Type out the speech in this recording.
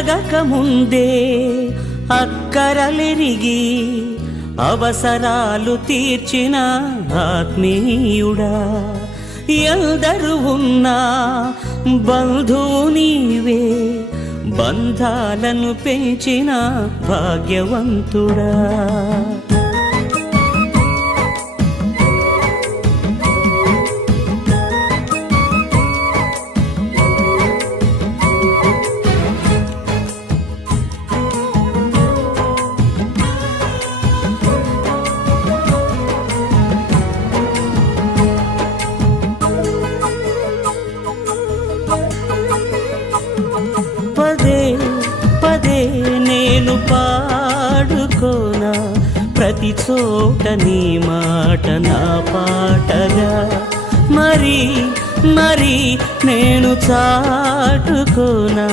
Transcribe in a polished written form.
అడగక ముందే అక్కరలెరిగి అవసరాలు తీర్చిన ఆత్మీయుడా, ఎందరు ఉన్నా బంధువు నీవే, బంధాలను పెంచిన భాగ్యవంతుడా. పదే పదే నేను పాడుకోనా ప్రతి చోట నీ మాట నా పాటగా, మరి మరి నేను చాటుకోనా